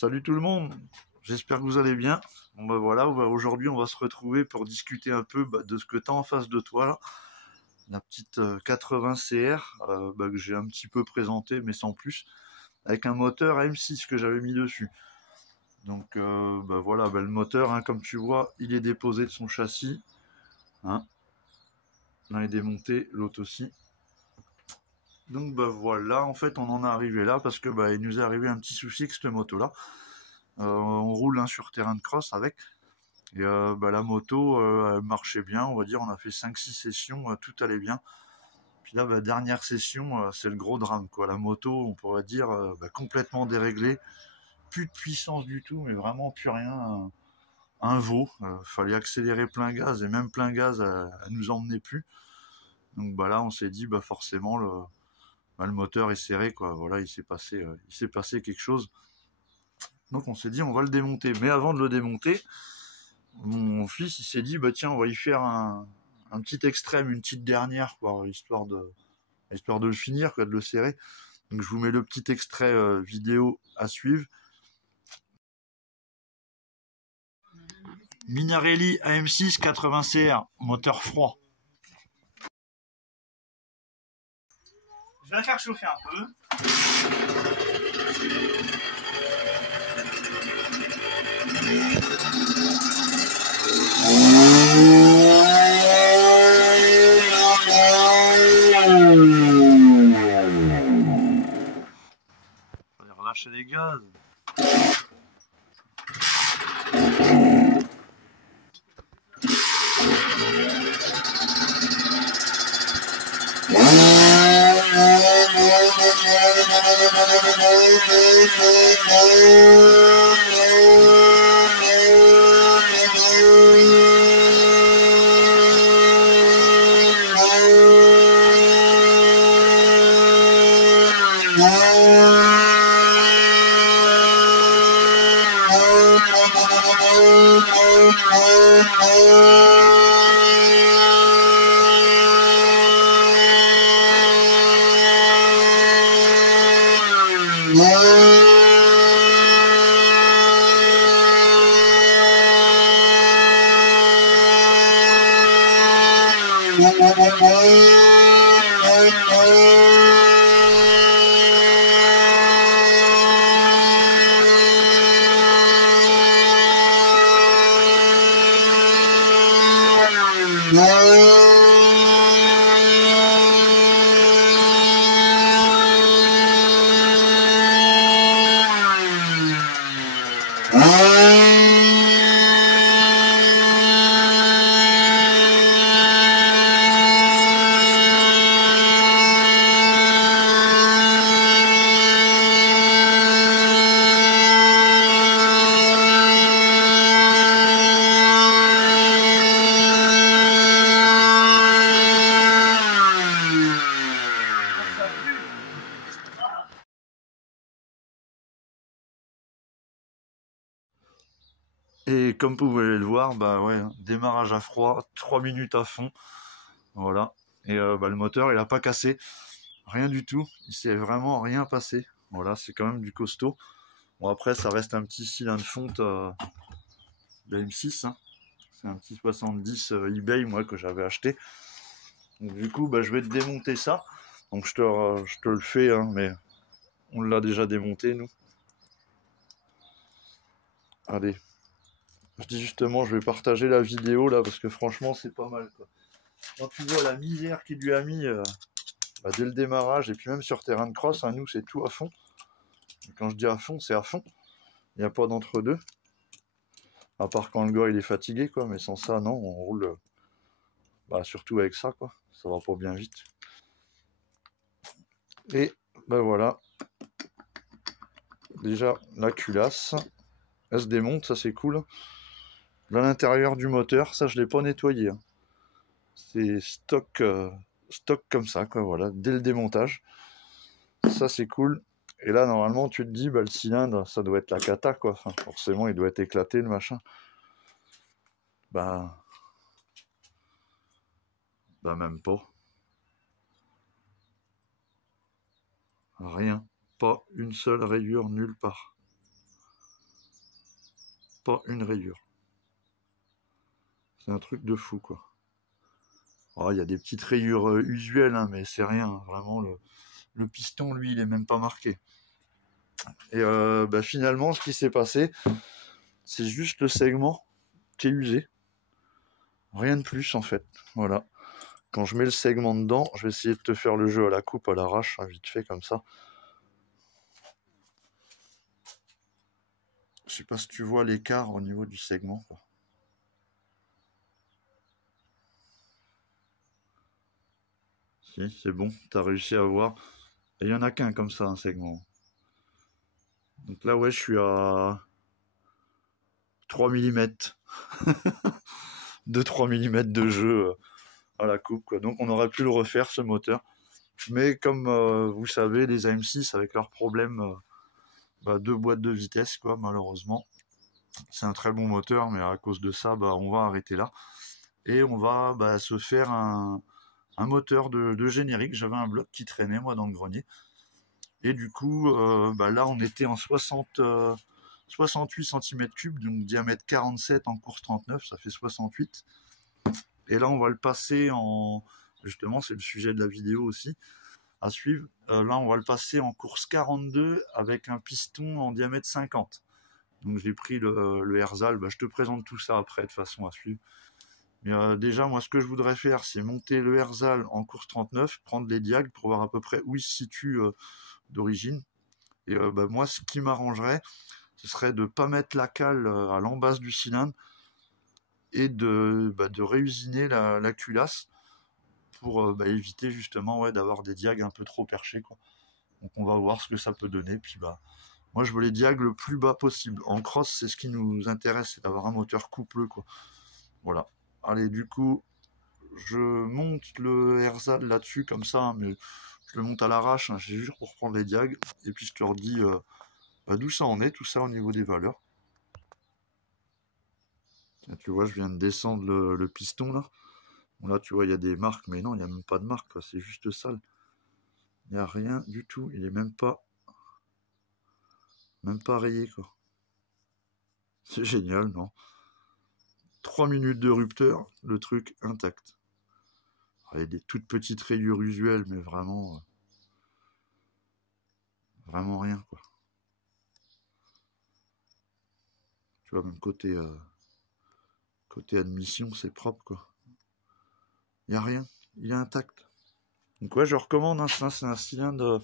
Salut tout le monde, j'espère que vous allez bien. Bon bah voilà, aujourd'hui on va se retrouver pour discuter un peu de ce que tu as en face de toi là. La petite 80 CR que j'ai un petit peu présenté mais sans plus, avec un moteur M6 que j'avais mis dessus. Donc voilà, le moteur, hein, comme tu vois, il est déposé de son châssis. Hein. L'un est démonté, l'autre aussi. Donc voilà, en fait on en est arrivé là parce que il nous est arrivé un petit souci avec cette moto là. On roule sur terrain de cross avec. Et la moto elle marchait bien, on va dire, on a fait 5-6 sessions, tout allait bien. Puis là, dernière session, c'est le gros drame, quoi. La moto, on pourrait dire, complètement déréglée, plus de puissance du tout, mais vraiment plus rien, un veau. Fallait accélérer plein gaz, et même plein gaz, elle nous emmenait plus. Donc là, on s'est dit, forcément, le moteur est serré, quoi. Voilà, il s'est passé quelque chose. Donc on s'est dit, on va le démonter. Mais avant de le démonter, mon fils il s'est dit tiens, on va y faire un petit extrême, une petite dernière, quoi, histoire de le finir, quoi, de le serrer. Donc je vous mets le petit extrait vidéo à suivre. Minarelli AM6 80 CR, moteur froid. Je vais la faire chauffer un peu. Relâcher les gaz. Et comme vous pouvez le voir, démarrage à froid, 3 minutes à fond, voilà. Et le moteur, il a pas cassé, rien du tout, il s'est vraiment rien passé. Voilà, c'est quand même du costaud. Bon, après, ça reste un petit cylindre fonte de M6, hein. C'est un petit 70 eBay, moi, que j'avais acheté. Donc du coup, je vais te démonter ça. Donc je te le fais, hein, mais on l'a déjà démonté, nous. Allez. Je dis justement, je vais partager la vidéo là parce que franchement c'est pas mal, quoi. Quand tu vois la misère qu'il lui a mis dès le démarrage, et puis même sur terrain de cross, hein, nous c'est tout à fond. Et quand je dis à fond, c'est à fond. Il n'y a pas d'entre-deux. À part quand le gars il est fatigué, quoi, mais sans ça, non, on roule surtout avec ça, quoi. Ça va pas bien vite. Et voilà. Déjà la culasse. Elle se démonte, ça c'est cool. Là, l'intérieur du moteur, ça je l'ai pas nettoyé, hein. C'est stock comme ça, quoi, voilà, dès le démontage. Ça c'est cool. Et là normalement tu te dis le cylindre ça doit être la cata, quoi. Enfin, forcément il doit être éclaté le machin. Même pas. Rien. Pas une seule rayure nulle part. pas une rayure. C'est un truc de fou, quoi. Oh, il y a des petites rayures usuelles, hein, mais c'est rien. Vraiment, le piston, lui, il est même pas marqué. Et finalement, ce qui s'est passé, c'est juste le segment qui est usé. Rien de plus, en fait. Voilà. Quand je mets le segment dedans, je vais essayer de te faire le jeu à la coupe, à l'arrache, hein, vite fait, comme ça. Je sais pas si tu vois l'écart au niveau du segment, quoi. Si, c'est bon, t'as réussi à voir. Et il y en a qu'un comme ça, un segment. Donc là, ouais, je suis à 3 mm. 2-3 mm de jeu à la coupe, quoi. Donc on aurait pu le refaire, ce moteur. Mais comme vous savez, les AM6 avec leurs problèmes de boîte de vitesse, quoi, malheureusement. C'est un très bon moteur, mais à cause de ça, on va arrêter là. Et on va se faire un moteur de générique. J'avais un bloc qui traînait, moi, dans le grenier. Et du coup, là, on était en 68 cm3, donc diamètre 47 en course 39, ça fait 68. Et là, on va le passer en... Justement, c'est le sujet de la vidéo aussi, à suivre. Là, on va le passer en course 42 avec un piston en diamètre 50. Donc j'ai pris le Herzal, je te présente tout ça après, de façon à suivre. Mais déjà, moi, ce que je voudrais faire, c'est monter le Herzal en course 39, prendre les diags pour voir à peu près où il se situe d'origine. Et moi, ce qui m'arrangerait, ce serait de ne pas mettre la cale à l'embase du cylindre et de réusiner la culasse pour éviter justement d'avoir des diags un peu trop perchés, quoi. Donc on va voir ce que ça peut donner. Puis moi je veux les diags le plus bas possible. En cross, c'est ce qui nous intéresse, c'est d'avoir un moteur coupleux, quoi. Voilà. Allez, du coup, je monte le Herzal là-dessus comme ça, hein, mais je le monte à l'arrache, hein, c'est juste pour prendre les diags. Et puis je te redis d'où ça en est, tout ça au niveau des valeurs. Tiens, tu vois, je viens de descendre le piston là. Bon, là, tu vois, il y a des marques, mais non, il n'y a même pas de marque, quoi. C'est juste sale. Il n'y a rien du tout. Il est même pas rayé, quoi. C'est génial, non? 3 minutes de rupteur, le truc intact. Il y a des toutes petites rayures usuelles, mais vraiment, vraiment rien, quoi. Tu vois, même côté admission, c'est propre, quoi. Il n'y a rien, il est intact. Donc ouais, je recommande, hein, ça, c'est un cylindre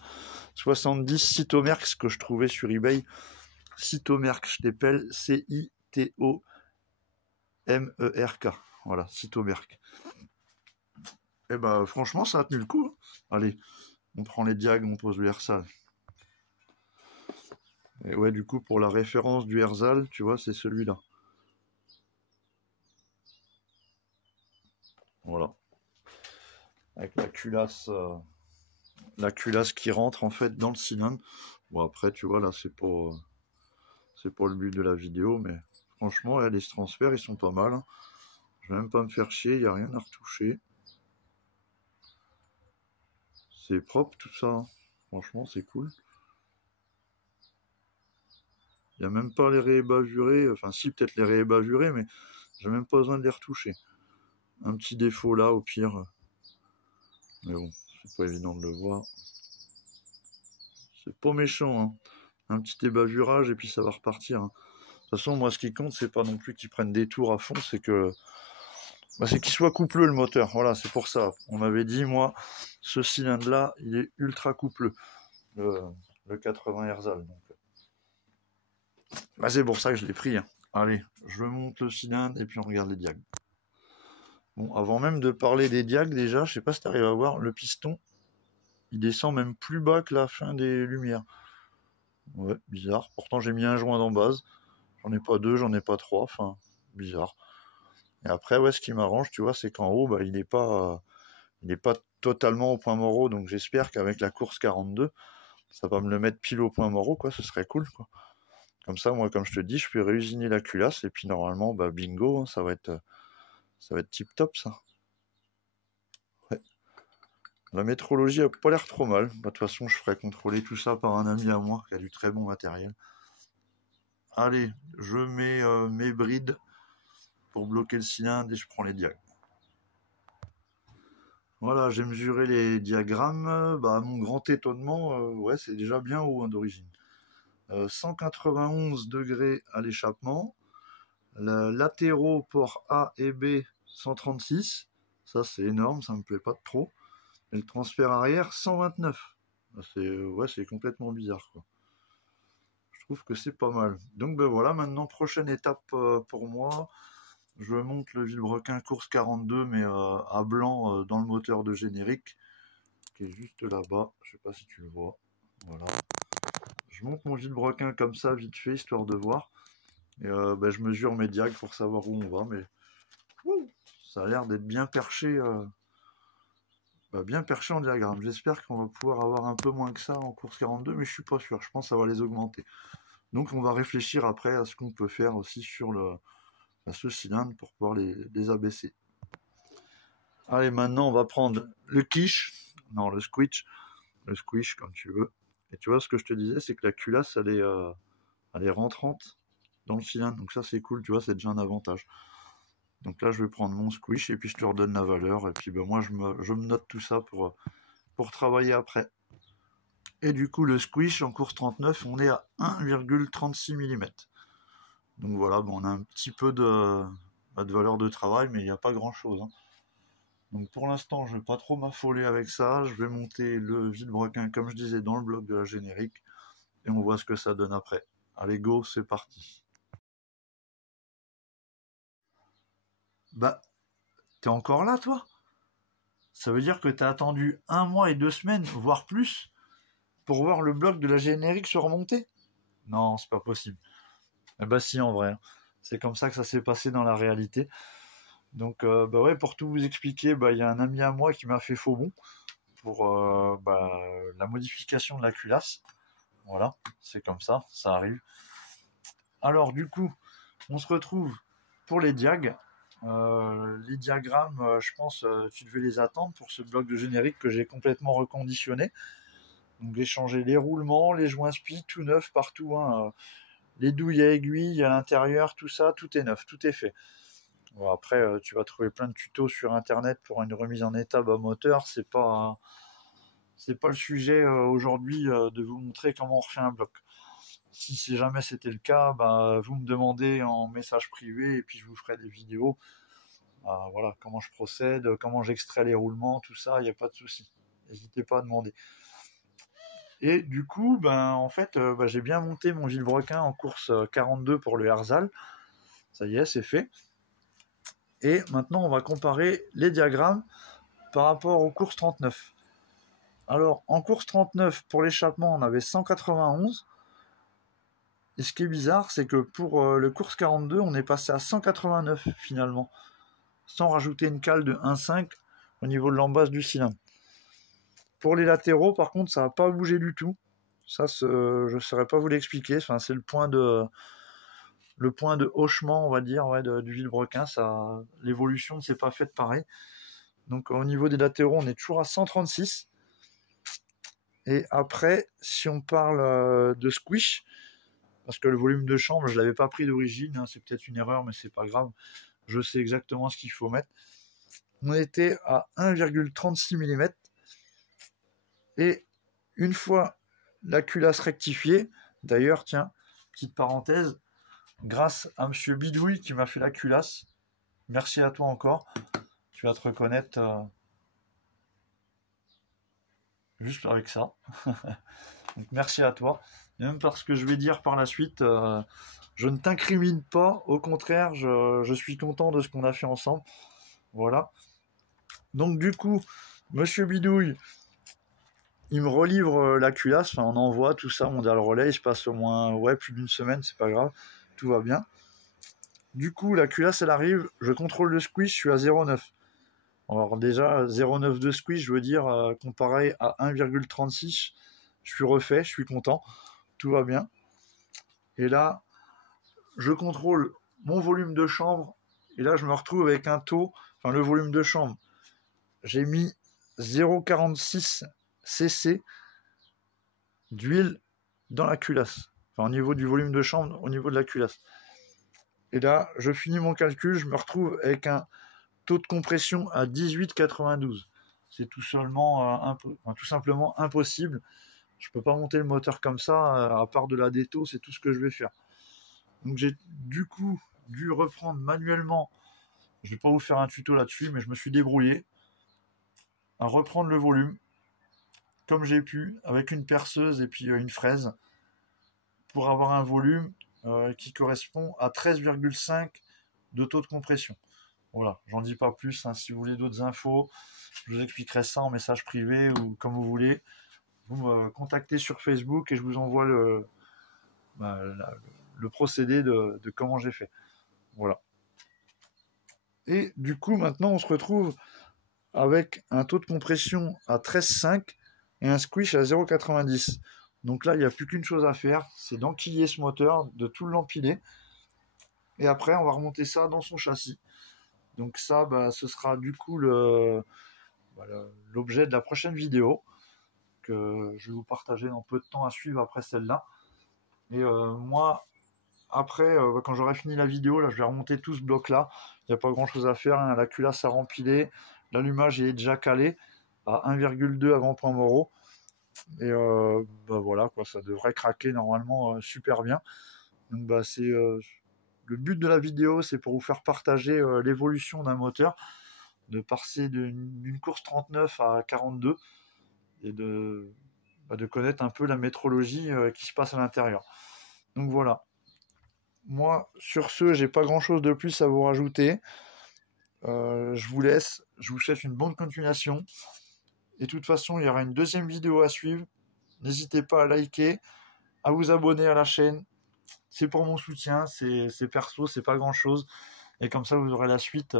70 Citomerx que je trouvais sur eBay. Citomerx, je t'appelle Citomerk. Voilà, Citomerk. Et franchement, ça a tenu le coup, hein. Allez, on prend les diags, on pose le Herzal. Et ouais, du coup, pour la référence du Herzal, tu vois, c'est celui-là. Voilà. Avec la culasse qui rentre en fait dans le cylindre. Bon, après, tu vois, là, c'est pas le but de la vidéo, mais franchement, là, les transferts, ils sont pas mal, hein. Je vais même pas me faire chier, il n'y a rien à retoucher. C'est propre tout ça, hein. Franchement, c'est cool. Il n'y a même pas les raies bavurées, enfin si, peut-être les raies bavurées, mais j'ai même pas besoin de les retoucher. Un petit défaut là, au pire. Mais bon, c'est pas évident de le voir. C'est pas méchant, hein. Un petit ébavurage et puis ça va repartir, hein. De toute façon, moi, ce qui compte, c'est pas non plus qu'ils prennent des tours à fond, c'est que... c'est qu'il soit coupleux, le moteur. Voilà, c'est pour ça. On m'avait dit, moi, ce cylindre-là, il est ultra coupleux. Le 80 Herzal. Donc... c'est pour ça que je l'ai pris, hein. Allez, je monte le cylindre et puis on regarde les diags. Bon, avant même de parler des diags, déjà, je sais pas si tu arrives à voir, le piston, il descend même plus bas que la fin des lumières. Ouais, bizarre. Pourtant, j'ai mis un joint d'en base. J'en ai pas deux, j'en ai pas trois. Enfin, bizarre. Et après, ouais, ce qui m'arrange, tu vois, c'est qu'en haut, il n'est pas totalement au point mort. Donc, j'espère qu'avec la course 42, ça va me le mettre pile au point mort, quoi. Ce serait cool, quoi. Comme ça, moi, comme je te dis, je peux réusiner la culasse et puis normalement, bingo, hein, ça va être tip top, ça. Ouais. La métrologie a pas l'air trop mal. De toute façon, je ferai contrôler tout ça par un ami à moi qui a du très bon matériel. Allez, je mets mes brides pour bloquer le cylindre et je prends les diags. Voilà, j'ai mesuré les diagrammes. Bah, à mon grand étonnement, ouais, c'est déjà bien haut hein, d'origine. 191 degrés à l'échappement. Latéraux port A et B 136. Ça, c'est énorme, ça me plaît pas trop. Et le transfert arrière 129. C'est complètement bizarre, quoi. Je trouve que c'est pas mal. Donc ben voilà, maintenant prochaine étape pour moi, je monte le vilebrequin course 42 mais à blanc dans le moteur de générique qui est juste là-bas. Je sais pas si tu le vois. Voilà. Je monte mon vilebrequin comme ça vite fait histoire de voir. Et je mesure mes diags pour savoir où on va, mais ça a l'air d'être bien perché. Bien perché en diagramme. J'espère qu'on va pouvoir avoir un peu moins que ça en course 42, mais je suis pas sûr. Je pense que ça va les augmenter. Donc on va réfléchir après à ce qu'on peut faire aussi sur ce cylindre pour pouvoir les abaisser. Allez, maintenant on va prendre le squish comme tu veux. Et tu vois ce que je te disais, c'est que la culasse elle est rentrante dans le cylindre. Donc ça c'est cool, tu vois, c'est déjà un avantage. Donc là je vais prendre mon squish et puis je te redonne la valeur. Et puis moi je me note tout ça pour travailler après. Et du coup, le squish en course 39, on est à 1,36 mm. Donc voilà, on a un petit peu de valeur de travail, mais il n'y a pas grand chose. Hein. Donc pour l'instant, je ne vais pas trop m'affoler avec ça. Je vais monter le vilebrequin, comme je disais, dans le bloc de la générique. Et on voit ce que ça donne après. Allez, go, c'est parti. Bah, t'es encore là, toi? Ça veut dire que t'as attendu 1 mois et 2 semaines, voire plus, pour voir le bloc de la générique se remonter? Non, c'est pas possible. Eh bah si, en vrai. Hein. C'est comme ça que ça s'est passé dans la réalité. Donc, ouais, pour tout vous expliquer, il y a un ami à moi qui m'a fait faux bon pour la modification de la culasse. Voilà, c'est comme ça, ça arrive. Alors, du coup, on se retrouve pour les diags. Les diagrammes, je pense, tu devais les attendre pour ce bloc de générique que j'ai complètement reconditionné. Donc, j'ai changé les roulements, les joints spi, tout neuf partout. Hein. Les douilles à aiguilles à l'intérieur, tout ça, tout est neuf, tout est fait. Bon, après, tu vas trouver plein de tutos sur internet pour une remise en état bas moteur. C'est pas le sujet aujourd'hui de vous montrer comment on refait un bloc. Si jamais c'était le cas, vous me demandez en message privé et puis je vous ferai des vidéos. Voilà, comment je procède, comment j'extrais les roulements, tout ça, il n'y a pas de souci. N'hésitez pas à demander. Et du coup, en fait, j'ai bien monté mon vilebrequin en course 42 pour le Herzal. Ça y est, c'est fait. Et maintenant, on va comparer les diagrammes par rapport aux courses 39. Alors, en course 39, pour l'échappement, on avait 191. Et ce qui est bizarre, c'est que pour le course 42, on est passé à 189 finalement, sans rajouter une cale de 1,5 au niveau de l'embase du cylindre. Pour les latéraux, par contre, ça n'a pas bougé du tout. Ça, je ne saurais pas vous l'expliquer. Enfin, c'est le point de hochement, on va dire, du vilebrequin. L'évolution ne s'est pas faite pareil. Donc au niveau des latéraux, on est toujours à 136. Et après, si on parle de squish, parce que le volume de chambre, je ne l'avais pas pris d'origine, hein, c'est peut-être une erreur, mais c'est pas grave. Je sais exactement ce qu'il faut mettre. On était à 1,36 mm. Et une fois la culasse rectifiée, d'ailleurs, tiens, petite parenthèse, grâce à Monsieur Bidouille qui m'a fait la culasse, merci à toi encore, tu vas te reconnaître juste avec ça. Donc merci à toi. Et même parce que je vais dire par la suite, je ne t'incrimine pas, au contraire, je suis content de ce qu'on a fait ensemble. Voilà. Donc du coup, Monsieur Bidouille, il me relivre la culasse, enfin on envoie tout ça, on mondial relais, il se passe au moins plus d'une semaine, c'est pas grave, tout va bien. Du coup, la culasse elle arrive, je contrôle le squish, je suis à 0,9. Alors déjà, 0,9 de squish, je veux dire, comparé à 1,36, je suis refait, je suis content, tout va bien. Et là, je contrôle mon volume de chambre, et là je me retrouve avec un taux, enfin le volume de chambre, j'ai mis 0,46 cc d'huile dans la culasse. Enfin, au niveau du volume de chambre, au niveau de la culasse. Et là, je finis mon calcul, je me retrouve avec un taux de compression à 18,92. C'est tout simplement impossible. Je peux pas monter le moteur comme ça, à part de la déto, c'est tout ce que je vais faire. Donc j'ai du coup dû reprendre manuellement, je vais pas vous faire un tuto là-dessus, mais je me suis débrouillé à reprendre le volume comme j'ai pu, avec une perceuse et puis une fraise, pour avoir un volume qui correspond à 13,5 de taux de compression. Voilà, j'en dis pas plus, hein. Si vous voulez d'autres infos, je vous expliquerai ça en message privé ou comme vous voulez. Vous me contactez sur Facebook et je vous envoie le procédé de comment j'ai fait. Voilà. Et du coup, maintenant, on se retrouve avec un taux de compression à 13,5 et un squish à 0,90. Donc là, il n'y a plus qu'une chose à faire, c'est d'enquiller ce moteur, de tout l'empiler. Et après, on va remonter ça dans son châssis. Donc ça, ce sera du coup l'objet de la prochaine vidéo que je vais vous partager dans peu de temps à suivre après celle-là. Et moi, après, quand j'aurai fini la vidéo, là, je vais remonter tout ce bloc-là. Il n'y a pas grand-chose à faire, hein. La culasse à rempiler, l'allumage est déjà calé à 1,2 avant point Moreau. Et voilà, quoi, ça devrait craquer normalement super bien. Donc le but de la vidéo, c'est pour vous faire partager l'évolution d'un moteur, de passer d'une course 39 à 42 et de connaître un peu la métrologie qui se passe à l'intérieur. Donc voilà. Moi, sur ce, j'ai pas grand chose de plus à vous rajouter. Je vous laisse. Je vous souhaite une bonne continuation. Et de toute façon, il y aura une deuxième vidéo à suivre. N'hésitez pas à liker, à vous abonner à la chaîne. C'est pour mon soutien, c'est perso, c'est pas grand chose. Et comme ça, vous aurez la suite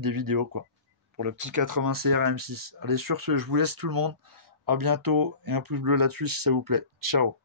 des vidéos, quoi. Pour le petit 80 CR M6. Allez, sur ce, je vous laisse tout le monde. À bientôt et un pouce bleu là-dessus si ça vous plaît. Ciao.